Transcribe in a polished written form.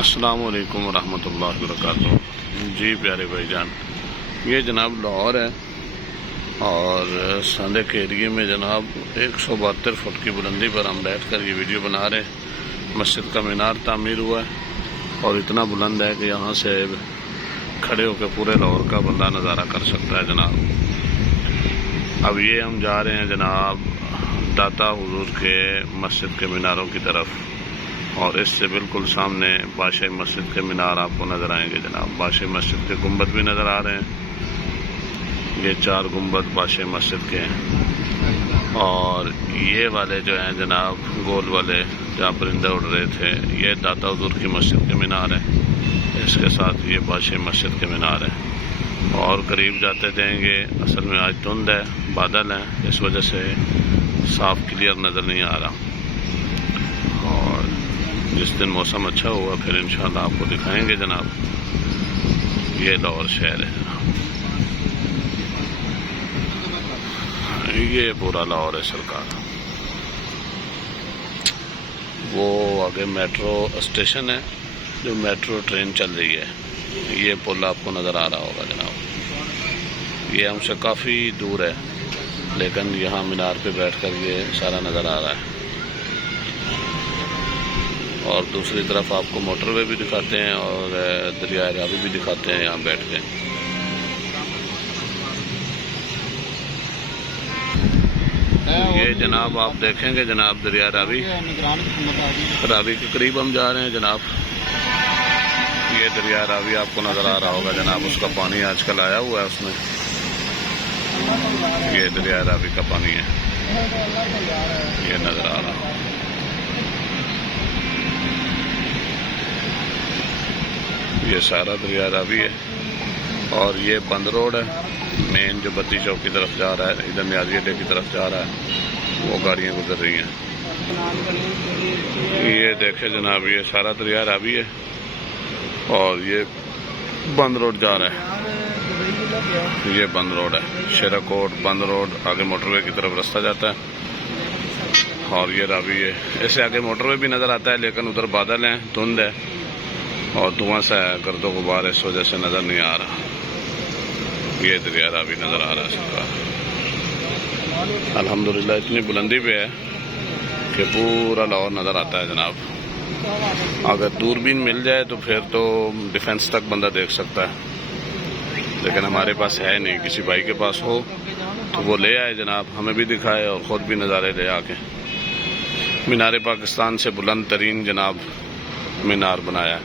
अस्सलाम वालेकुम रहमतुल्लाहि वबरकातुहू। जी प्यारे भाईजान, ये जनाब लाहौर है और संदे के एरिए में जनाब 172 फुट की बुलंदी पर हम बैठ कर ये वीडियो बना रहे हैं। मस्जिद का मीनार तामीर हुआ है और इतना बुलंद है कि यहाँ से खड़े होकर पूरे लाहौर का बंदा नज़ारा कर सकता है जनाब। अब ये हम जा रहे हैं जनाब दाता हुजूर के मस्जिद के मीनारों की तरफ और इससे बिल्कुल सामने बादशाही मस्जिद के मीनार आपको नज़र आएंगे जनाब। बादशाही मस्जिद के गुंबद भी नज़र आ रहे हैं। ये 4 गुंबद बादशाही मस्जिद के हैं और ये वाले जो हैं जनाब गोल वाले जहाँ परिंदे उड़ रहे थे, ये दाता हुजूर की मस्जिद के मीनार है। इसके साथ ये बादशाही मस्जिद के मीनार है और करीब जाते जाएंगे। असल में आज धुंध है, बादल हैं, इस वजह से साफ क्लियर नज़र नहीं आ रहा और जिस दिन मौसम अच्छा हुआ फिर इंशाल्लाह आपको दिखाएंगे जनाब। ये लाहौर शहर है, ये पूरा लाहौर है सरकार। वो आगे मेट्रो स्टेशन है, जो मेट्रो ट्रेन चल रही है। ये पुल आपको नज़र आ रहा होगा जनाब। ये हमसे काफ़ी दूर है लेकिन यहाँ मीनार पे बैठकर ये सारा नज़र आ रहा है और दूसरी तरफ आपको मोटरवे भी दिखाते हैं और दरिया रावी भी दिखाते हैं यहाँ बैठ के। ये जनाब आप देखेंगे जनाब दरिया रावी के करीब हम जा रहे हैं जनाब। ये दरिया रावी आपको नज़र आ रहा होगा जनाब, उसका पानी आजकल आया हुआ है उसमें। ये दरिया रावी का पानी है, ये नज़र आ रहा है। ये सारा दरिया रावी है और ये बंद रोड है। मेन जो बत्ती चौक की तरफ जा रहा है, इधर न्याजी अड्डे की तरफ जा रहा है, वो गाड़ियाँ गुजर रही हैं। ये देखे जनाब, ये सारा दरिया रावी है और ये बंद रोड जा रहा है। ये बंद रोड है, शेराकोट बंद रोड, आगे मोटरवे की तरफ रास्ता जाता है और ये रावी है। इससे आगे मोटरवे भी नज़र आता है लेकिन उधर बादल हैं, धुंध है और धुआं सा है, गर्दो गुबार, इस वजह से नज़र नहीं आ रहा। ये दरिया रावी नज़र आ रहा है सरकार। अल्हम्दुलिल्लाह इतनी बुलंदी पे है कि पूरा लाहौर नज़र आता है जनाब। अगर दूरबीन मिल जाए तो फिर तो डिफेंस तक बंदा देख सकता है, लेकिन हमारे पास है नहीं। किसी भाई के पास हो तो वो ले आए जनाब, हमें भी दिखाए और ख़ुद भी नज़ारे ले आके। मीनार पाकिस्तान से बुलंद तरीन जनाब मीनार बनाया है।